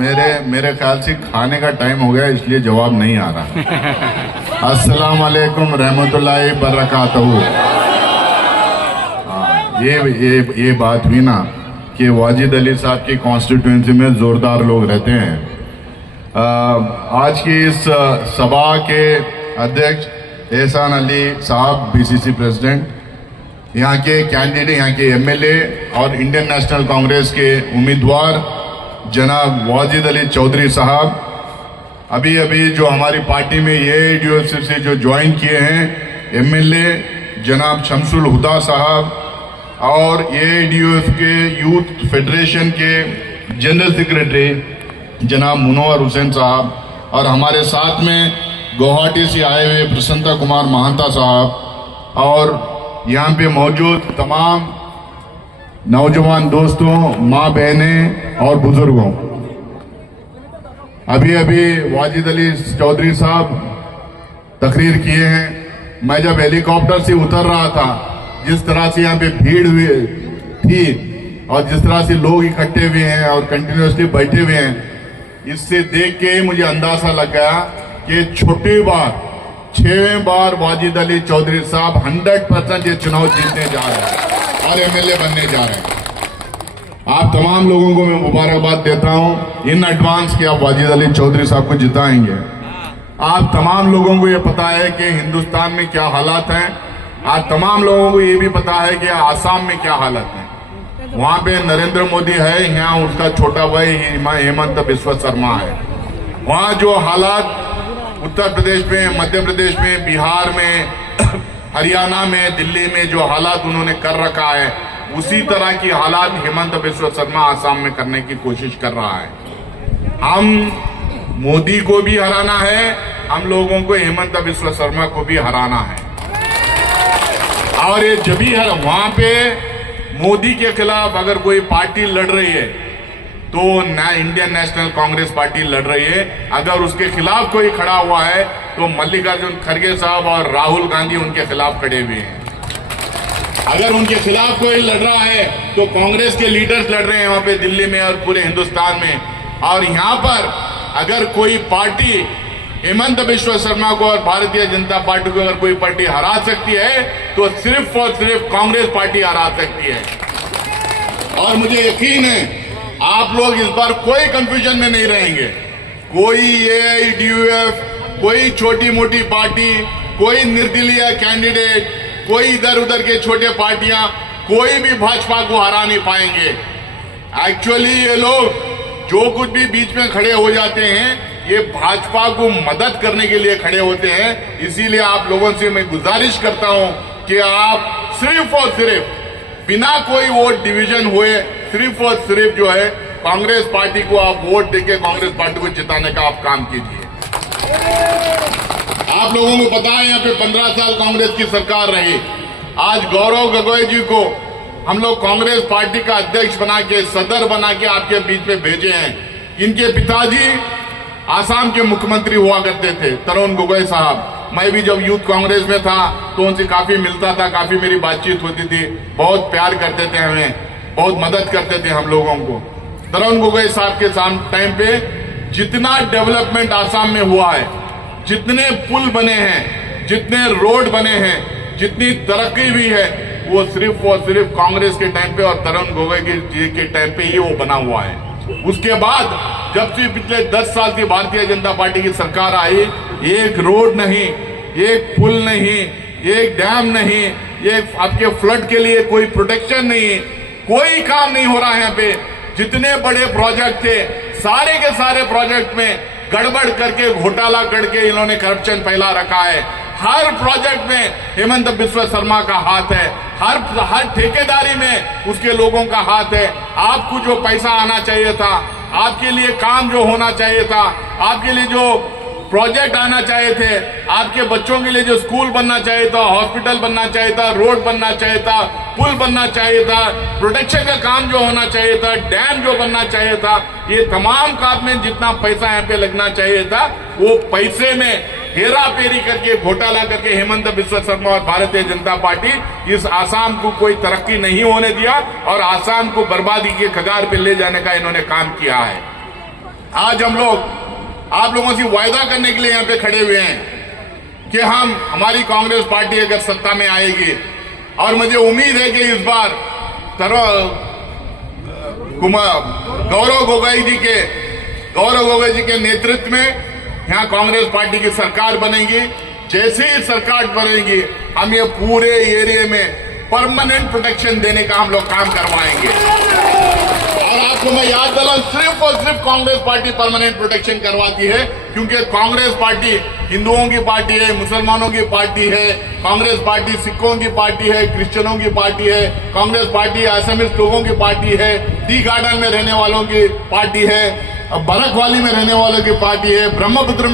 मेरे ख्याल से खाने का टाइम हो गया, इसलिए जवाब नहीं आ रहा। अस्सलाम वालेकुम रहमतुल्लाहि बरकातहू। ये बात हुई ना कि वाजिद अली साहब की कॉन्स्टिट्यूंसी में जोरदार लोग रहते हैं। आज की इस सभा के अध्यक्ष एहसान अली साहब, बीसीसी प्रेसिडेंट, यहाँ के कैंडिडेट, यहाँ के एमएलए और इंडियन नेशनल कांग्रेस के उम्मीदवार जनाब वाजिद अली चौधरी साहब, अभी जो हमारी पार्टी में एआईयूडीएफ से जो ज्वाइन किए हैं, एमएलए जनाब शमसुल हुदा साहब और एआईयूडीएफ के यूथ फेडरेशन के जनरल सेक्रेटरी जनाब मुनव्वर हुसैन साहब, और हमारे साथ में गुवाहाटी से आए हुए प्रसन्नता कुमार महंता साहब, और यहाँ पे मौजूद तमाम नौजवान दोस्तों, माँ बहनें और बुजुर्गों। अभी वाजिद अली चौधरी साहब तकरीर किए हैं। मैं जब हेलीकॉप्टर से उतर रहा था, जिस तरह से यहाँ पे भीड़ हुई थी और जिस तरह से लोग इकट्ठे हुए हैं और कंटिन्यूसली बैठे हुए हैं, इससे देख के मुझे अंदाजा लग गया कि छठी बार 6वें बार वाजिद अली चौधरी साहब 100% ये चुनाव जीतने जा रहे हैं और एमएलए बनने जा रहे हैं। आप तमाम लोगों को मैं मुबारकबाद देता हूं इन एडवांस कि आप वाजिद अली चौधरी साहब को जिताएंगे। आप तमाम लोगों को ये पता है कि हिंदुस्तान में क्या हालात हैं। आज तमाम लोगों को ये भी पता है कि आसाम में क्या हालत है। वहां पे नरेंद्र मोदी है, यहाँ उसका छोटा भाई हेमंत बिस्वा शर्मा है। वहां जो हालात उत्तर प्रदेश में, मध्य प्रदेश में, बिहार में, हरियाणा में, दिल्ली में जो हालात उन्होंने कर रखा है, उसी तरह की हालात हेमंत बिस्वा शर्मा आसाम में करने की कोशिश कर रहा है। हम मोदी को भी हराना है, हम लोगों को हेमंत बिस्वा शर्मा को भी हराना है। और ये जब भी है वहां पे मोदी के खिलाफ अगर कोई पार्टी लड़ रही है तो इंडियन नेशनल कांग्रेस पार्टी लड़ रही है। अगर उसके खिलाफ कोई खड़ा हुआ है तो मल्लिकार्जुन खड़गे साहब और राहुल गांधी उनके खिलाफ खड़े हुए हैं। अगर उनके खिलाफ कोई लड़ रहा है तो कांग्रेस के लीडर्स लड़ रहे हैं वहां पे दिल्ली में और पूरे हिंदुस्तान में। और यहां पर अगर कोई पार्टी हेमंत बिस्वा शर्मा को और भारतीय जनता पार्टी को अगर कोई पार्टी हरा सकती है तो सिर्फ और सिर्फ कांग्रेस पार्टी हरा सकती है। और मुझे यकीन है आप लोग इस बार कोई कंफ्यूजन में नहीं रहेंगे। कोई एआईयूडीएफ, कोई छोटी मोटी पार्टी, कोई निर्दलीय कैंडिडेट, कोई इधर उधर के छोटे पार्टियां, कोई भी भाजपा को हरा नहीं पाएंगे। एक्चुअली ये लोग जो कुछ भी बीच में खड़े हो जाते हैं, ये भाजपा को मदद करने के लिए खड़े होते हैं। इसीलिए आप लोगों से मैं गुजारिश करता हूं कि आप सिर्फ और सिर्फ बिना कोई वोट डिवीजन हुए सिर्फ और सिर्फ जो है कांग्रेस पार्टी को आप वोट देके कांग्रेस पार्टी को जिताने का आप काम कीजिए। आप लोगों को पता है यहाँ पे 15 साल कांग्रेस की सरकार रही। आज गौरव गोगोई जी को हम लोग कांग्रेस पार्टी का अध्यक्ष बना के, सदर बना के आपके बीच में भेजे हैं। इनके पिताजी आसाम के मुख्यमंत्री हुआ करते थे, तरुण गोगोई साहब। मैं भी जब यूथ कांग्रेस में था तो उनसे काफी मिलता था, काफी मेरी बातचीत होती थी। बहुत प्यार करते थे हमें, बहुत मदद करते थे हम लोगों को। तरुण गोगोई साहब के टाइम पे जितना डेवलपमेंट आसाम में हुआ है, जितने पुल बने हैं, जितने रोड बने हैं, जितनी तरक्की हुई है, वो सिर्फ और सिर्फ कांग्रेस के टाइम पे और तरुण गोगोई जी के टाइम पे ही वो बना हुआ है। उसके बाद जब से पिछले 10 साल की भारतीय जनता पार्टी की सरकार आई, एक रोड नहीं, एक पुल नहीं, एक डैम नहीं, एक आपके फ्लड के लिए कोई प्रोटेक्शन नहीं, कोई काम नहीं हो रहा है यहाँ पे। जितने बड़े प्रोजेक्ट थे, सारे के सारे प्रोजेक्ट में गड़बड़ करके, घोटाला करके इन्होंने करप्शन फैला रखा है। हर प्रोजेक्ट में हेमंत बिस्वा शर्मा का हाथ है, हर ठेकेदारी में उसके लोगों का हाथ है। आपको जो पैसा आना चाहिए था, आपके लिए काम जो होना चाहिए था, आपके लिए जो प्रोजेक्ट आना चाहिए थे, आपके बच्चों के लिए जो स्कूल बनना चाहिए था, हॉस्पिटल बनना चाहिए था, रोड बनना चाहिए था, पुल बनना चाहिए था, प्रोटेक्शन का काम जो होना चाहिए था, डैम जो बनना चाहिए था, ये तमाम काम में जितना पैसा यहाँ पे लगना चाहिए था, वो पैसे में हेरा फेरी करके, घोटाला करके हेमंत बिस्वा शर्मा और भारतीय जनता पार्टी इस आसाम को कोई तरक्की नहीं होने दिया और आसाम को बर्बादी के कगार पे ले जाने का इन्होंने काम किया है। आज हम लोग आप लोगों से वायदा करने के लिए यहाँ पे खड़े हुए हैं कि हमारी कांग्रेस पार्टी अगर सत्ता में आएगी, और मुझे उम्मीद है कि इस बार गौरव गोगोई जी के नेतृत्व में यहाँ कांग्रेस पार्टी की सरकार बनेगी। जैसे ही सरकार बनेगी, हम ये पूरे एरिया में परमानेंट प्रोटेक्शन देने का हम लोग काम करवाएंगे। और आपको मैं याद दिलाऊं, सिर्फ और सिर्फ कांग्रेस पार्टी परमानेंट प्रोटेक्शन करवाती है, क्योंकि कांग्रेस पार्टी हिंदुओं की पार्टी है, मुसलमानों की पार्टी है, कांग्रेस पार्टी सिखों की पार्टी है, क्रिश्चियनों की पार्टी है, कांग्रेस पार्टी असमीज लोगों की पार्टी है, टी गार्डन में रहने वालों की पार्टी है, बरक वैली में रहने वालों की पार्टी है, ब्रह्मपुत्र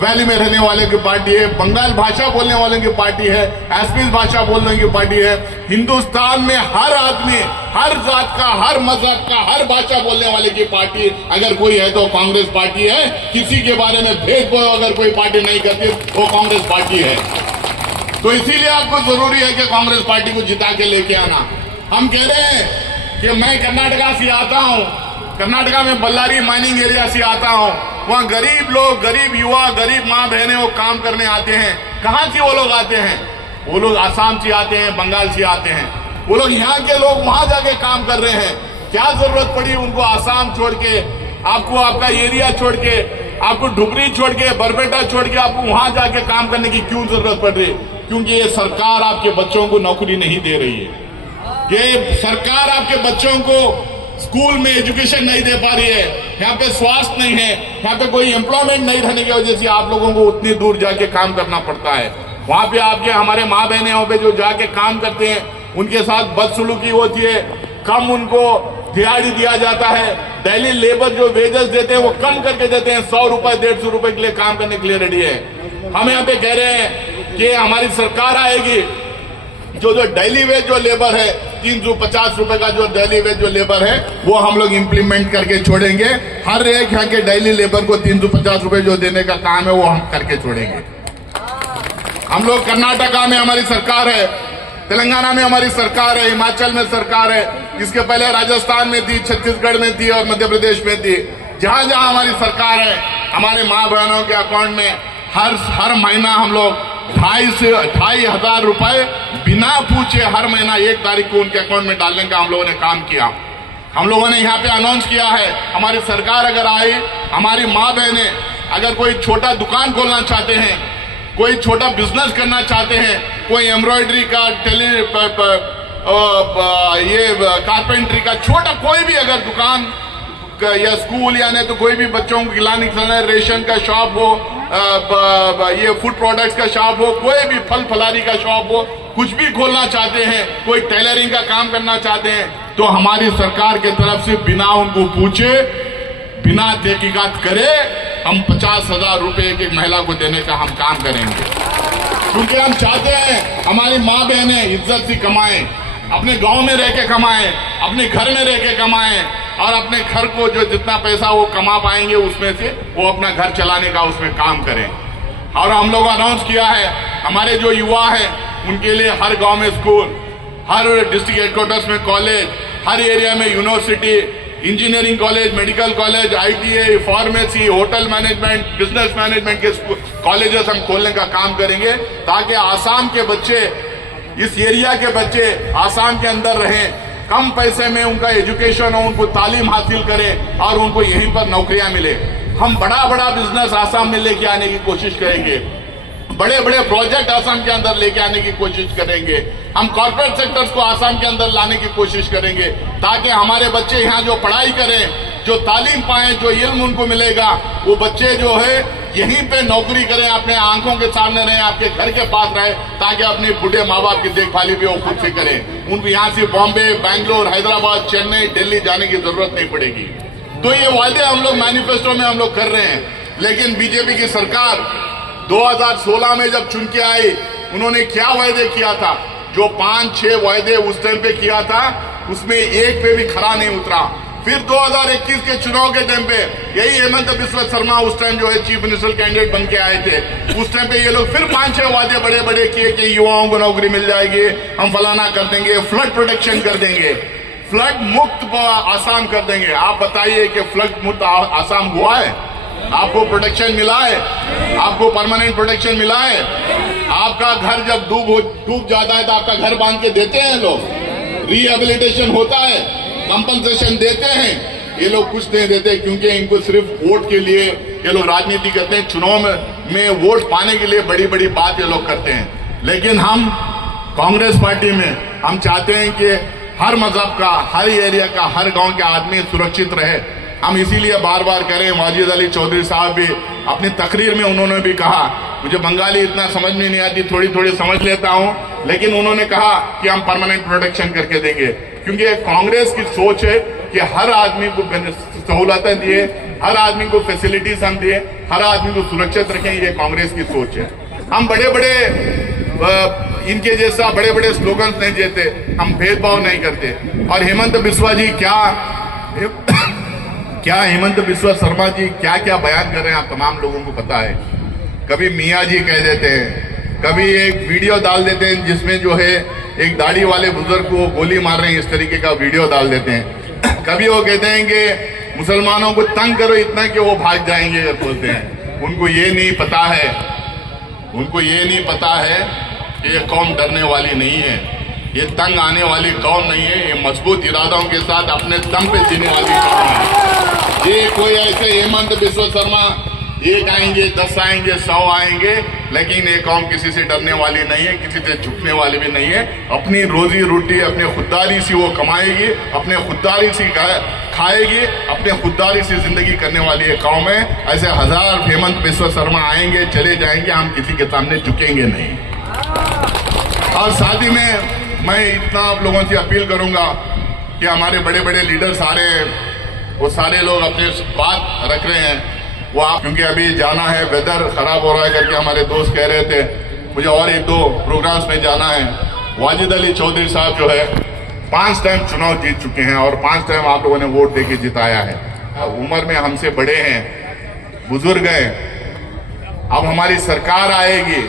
वैली में रहने वालों की पार्टी है, बंगाल भाषा बोलने वालों की पार्टी है, असमीज भाषा बोलने की पार्टी है। हिंदुस्तान में हर आदमी, हर जात का, हर मजहब का, हर भाषा बोलने वाले की पार्टी अगर कोई है तो कांग्रेस पार्टी है। किसी के बारे में भेदभाव अगर कोई पार्टी नहीं करती वो कांग्रेस पार्टी है। तो इसीलिए आपको जरूरी है कि कांग्रेस पार्टी को जिता के लेके आना। हम कह रहे हैं कि मैं कर्नाटका से आता हूं, कर्नाटका में बल्लारी माइनिंग एरिया से आता हूं, वहां गरीब लोग, गरीब युवा, गरीब माँ बहनें वो काम करने आते हैं। कहां से वो लोग आते हैं? वो लोग आसाम से आते हैं, बंगाल से आते हैं। वो लोग यहाँ के लोग वहां जाके काम कर रहे हैं। क्या जरूरत पड़ी उनको आसाम छोड़ के, आपको आपका एरिया छोड़ के, आपको डुबरी छोड़ के, बरपेटा छोड़ के आपको वहां जाके काम करने की क्यों जरूरत पड़ रही? क्योंकि ये सरकार आपके बच्चों को नौकरी नहीं दे रही है। ये सरकार आपके बच्चों को स्कूल में एजुकेशन नहीं दे पा रही है। यहाँ पे स्वास्थ्य नहीं है, यहाँ पे कोई एम्प्लॉयमेंट नहीं रहने की वजह से आप लोगों को उतनी दूर जाके काम करना पड़ता है। वहां पे आपके हमारे माँ बहने वहां पे जो जाके काम करते हैं उनके साथ बदसलूकी होती है, कम उनको दिहाड़ी दिया जाता है। डेली लेबर जो वेजेस देते हैं वो कम करके देते हैं, 100 रुपए 150 रुपए के लिए काम करने के लिए रेडी है। हम यहाँ पे कह रहे हैं कि हमारी सरकार आएगी, जो डेली वेज जो लेबर है 350 रुपए का जो डेली वेज जो लेबर है वो हम लोग इंप्लीमेंट करके छोड़ेंगे। हर एक यहाँ के डेली लेबर को 350 रुपए जो देने का काम है वो हम करके छोड़ेंगे। हम लोग कर्नाटका में हमारी सरकार है, तेलंगाना में हमारी सरकार है, हिमाचल में सरकार है, इसके पहले राजस्थान में थी, छत्तीसगढ़ में थी और मध्य प्रदेश में थी। जहां जहां हमारी सरकार है, हमारे माँ बहनों के अकाउंट में हर महीना हम लोग 2,500 रुपए बिना पूछे हर महीना 1 तारीख को उनके अकाउंट में डालने का हम लोगों ने काम किया। हम लोगों ने यहाँ पे अनाउंस किया है, हमारी सरकार अगर आई, हमारी माँ बहनें अगर कोई छोटा दुकान खोलना चाहते हैं, कोई छोटा बिजनेस करना चाहते हैं, कोई एम्ब्रॉयडरी का, ये कारपेंट्री का छोटा कोई भी अगर दुकान या स्कूल या नहीं तो कोई भी बच्चों को खिलाने रेशन का शॉप हो, ये फूड प्रोडक्ट्स का शॉप हो, कोई भी फल फलारी का शॉप हो, कुछ भी खोलना चाहते हैं, कोई टेलरिंग का काम करना चाहते हैं, तो हमारी सरकार की तरफ से बिना उनको पूछे, बिना तहकीकात करे हम 50,000 रुपए एक महिला को देने का हम काम करेंगे। क्योंकि हम चाहते हैं हमारी माँ बहनें इज्जत से कमाएं, अपने गांव में रह के कमाएं, अपने घर में रह के कमाएं, और अपने घर को जो जितना पैसा वो कमा पाएंगे उसमें से वो अपना घर चलाने का उसमें काम करें। और हम लोग अनाउंस किया है, हमारे जो युवा हैं उनके लिए हर गांव में स्कूल, हर डिस्ट्रिक्ट हेडक्वार्टर्स में कॉलेज, हर एरिया में university, engineering college, medical college, ITA, pharmacy, hotel management, business management के कॉलेजेस हम खोलने का काम करेंगे, ताकि आसाम के बच्चे, इस एरिया के बच्चे आसाम के अंदर रहें, कम पैसे में उनका एजुकेशन हो, उनको तालीम हासिल करें और उनको यहीं पर नौकरियां मिले। हम बड़ा बड़ा बिजनेस आसाम में लेके आने की कोशिश करेंगे, बड़े बड़े प्रोजेक्ट आसाम के अंदर लेके आने की कोशिश करेंगे। हम कॉर्पोरेट सेक्टर्स को आसाम के अंदर लाने की कोशिश करेंगे, ताकि हमारे बच्चे यहाँ जो पढ़ाई करें, जो तालीम पाएं, जो इल्म उनको मिलेगा, वो बच्चे जो है यहीं पे नौकरी करें, अपने आंखों के सामने रहें, आपके घर के पास रहे, ताकि अपने बूढ़े माँ बाप की देखभाली भी वो खुद से करें। उनको यहाँ से बॉम्बे, बैंगलोर, हैदराबाद, चेन्नई, दिल्ली जाने की जरूरत नहीं पड़ेगी। तो ये वादे हम लोग मैनिफेस्टो में हम लोग कर रहे हैं। लेकिन बीजेपी की सरकार 2016 में जब चुन के आई, उन्होंने क्या वायदे किया था? जो 5-6 वायदे उस टाइम पे किया था, उसमें एक पे भी खरा नहीं उतरा। फिर 2021 के चुनाव के टाइम पे यही हेमंत बिस्वा शर्मा उस टाइम जो है चीफ मिनिस्टर कैंडिडेट बन के आए थे। उस टाइम पे ये लोग फिर 5-6 वादे बड़े बड़े किए कि युवाओं को नौकरी मिल जाएगी, हम फलाना कर देंगे, फ्लड प्रोटेक्शन कर देंगे। फ्लड मुक्त आसाम कर देंगे। आप बताइए कि फ्लड मुक्त आसाम हुआ है? आपको प्रोटेक्शन मिला है? आपको परमानेंट प्रोटेक्शन मिला है? आपका घर जब डूब जाता है तो आपका घर बांध के देते हैं लोग, रिहेबिलिटेशन होता है, कंपनसेशन देते हैं। ये लोग कुछ नहीं देते क्योंकि इनको सिर्फ वोट के लिए ये लोग राजनीति करते हैं। चुनाव में वोट पाने के लिए बड़ी बड़ी बात ये लोग करते हैं। लेकिन हम कांग्रेस पार्टी में हम चाहते हैं कि हर मजहब का, हर एरिया का, हर गांव के आदमी सुरक्षित रहे। हम इसीलिए बार बार करें। वाजिद अली चौधरी साहब भी अपनी तकरीर में उन्होंने भी कहा, मुझे बंगाली इतना समझ में नहीं आती, थोड़ी थोड़ी समझ लेता हूं, लेकिन उन्होंने कहा कि हम परमानेंट प्रोटेक्शन करके देंगे। क्योंकि कांग्रेस की सोच है कि हर आदमी को सहूलतें दिए, हर आदमी को फैसिलिटीज हम दिए, हर आदमी को सुरक्षित रखें, ये कांग्रेस की सोच है। हम बड़े बड़े इनके जैसा बड़े बड़े स्लोगन्स नहीं देते, हम भेदभाव नहीं करते। और हेमंत बिस्वा जी क्या हेमंत बिस्वा शर्मा जी क्या क्या बयान कर रहे हैं आप तमाम लोगों को पता है। कभी मियाँ जी कह देते हैं, कभी एक वीडियो डाल देते हैं जिसमें जो है एक दाढ़ी वाले बुजुर्ग को गोली मार रहे हैं, इस तरीके का वीडियो डाल देते हैं। कभी वो कहते हैं कि मुसलमानों को तंग करो इतना कि वो भाग जाएंगे, बोलते हैं। उनको ये नहीं पता है कि ये कौम डरने वाली नहीं है, ये तंग आने वाली कौम नहीं है, ये मजबूत इरादों के साथ अपने दम पे जीने वाली कौम है। ये कोई ऐसे हेमंत बिस्वा शर्मा 1 आएंगे, 10 आएंगे, 100 आएंगे, लेकिन ये कौम किसी से डरने वाली नहीं है, किसी से झुकने वाली भी नहीं है। अपनी रोजी रोटी अपने खुददारी से वो कमाएगी, अपने खुददारी से खाएगी, अपने खुददारी से जिंदगी करने वाली ये कौम है। ऐसे हजार हेमंत बिस्वा शर्मा आएंगे, चले जाएंगे, हम किसी के सामने झुकेंगे नहीं। और साथ ही में मैं इतना आप लोगों से अपील करूंगा कि हमारे बड़े बड़े लीडर सारे वो सारे लोग अपने बात रख रहे हैं वो आप, क्योंकि अभी जाना है, वेदर खराब हो रहा है करके हमारे दोस्त कह रहे थे, मुझे और 1-2 प्रोग्राम्स में जाना है। वाजिद अली चौधरी साहब जो है 5 टाइम चुनाव जीत चुके हैं और 5 टाइम आप लोगों ने वोट देके जिताया है। उम्र में हमसे बड़े हैं, बुजुर्ग हैं। अब हमारी सरकार आएगी,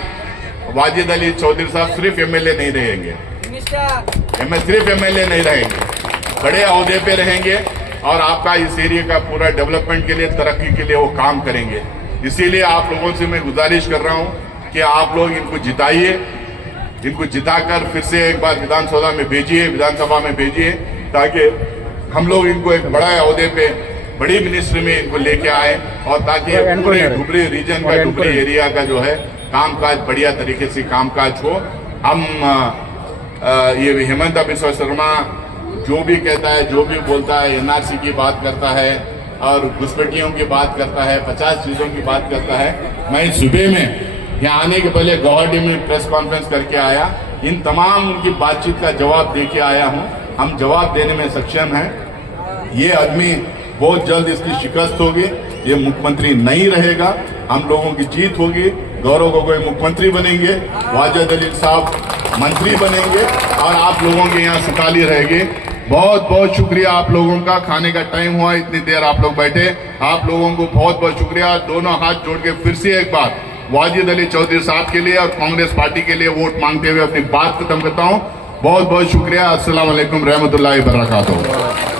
वाजिद अली चौधरी साहब सिर्फ एमएलए नहीं रहेंगे, सिर्फ एमएलए नहीं रहेंगे, बड़े ओहदे पे रहेंगे और आपका इस एरिया का पूरा डेवलपमेंट के लिए, तरक्की के लिए वो काम करेंगे। इसीलिए आप लोगों से मैं गुजारिश कर रहा हूं कि आप लोग इनको जिताइए, इनको जिताकर फिर से एक बार विधानसभा में भेजिए, ताकि हम लोग इनको एक बड़ा ओहदे पे, बड़ी मिनिस्ट्री में इनको लेके आए और ताकि पूरे डुबरी रीजन का, डुबरी एरिया का जो है कामकाज बढ़िया तरीके से कामकाज हो। हम ये हेमंत बिस्वा शर्मा जो भी कहता है, जो भी बोलता है, एनआरसी की बात करता है और घुसपैठियों की बात करता है, 50 चीजों की बात करता है। मैं सुबह में यहाँ आने के पहले गुवाहाटी में प्रेस कॉन्फ्रेंस करके आया, इन तमाम उनकी बातचीत का जवाब दे के आया हूँ। हम जवाब देने में सक्षम हैं। ये आदमी बहुत जल्द इसकी शिकस्त होगी, ये मुख्यमंत्री नहीं रहेगा, हम लोगों की जीत होगी। गौरव गोगोई मुख्यमंत्री बनेंगे, वाजिद अली साहब मंत्री बनेंगे और आप लोगों के यहाँ सुखाली रहेगी। बहुत बहुत शुक्रिया आप लोगों का। खाने का टाइम हुआ, इतनी देर आप लोग बैठे, आप लोगों को बहुत बहुत शुक्रिया। दोनों हाथ जोड़ के फिर से एक बार वाजिद अली चौधरी साहब के लिए और कांग्रेस पार्टी के लिए वोट मांगते हुए अपनी बात खत्म करता हूँ। बहुत बहुत शुक्रिया। अस्सलाम वालेकुम रहमतुल्लाहि व बरकातहू।